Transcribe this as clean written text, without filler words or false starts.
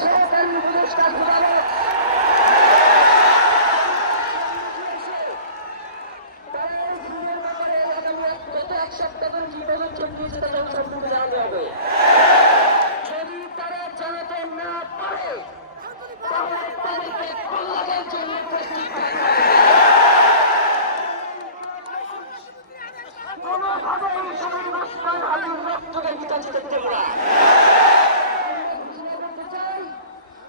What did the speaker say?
সহকারী উপদেষ্টা ঘুরাবেন গত এক সপ্তাহ ধরে কি পদক্ষেপ নিয়েছে তা সম্পূর্ণ জানাতে হবে। যদি তারা জানাতে না পারে তাহলে তাদেরকে কল্যাণের জন্য প্রস্তুত থাকতে হবে। কোনোভাবেই শরীর নষ্ট হালির রক্তকে বিচার করতে পারে।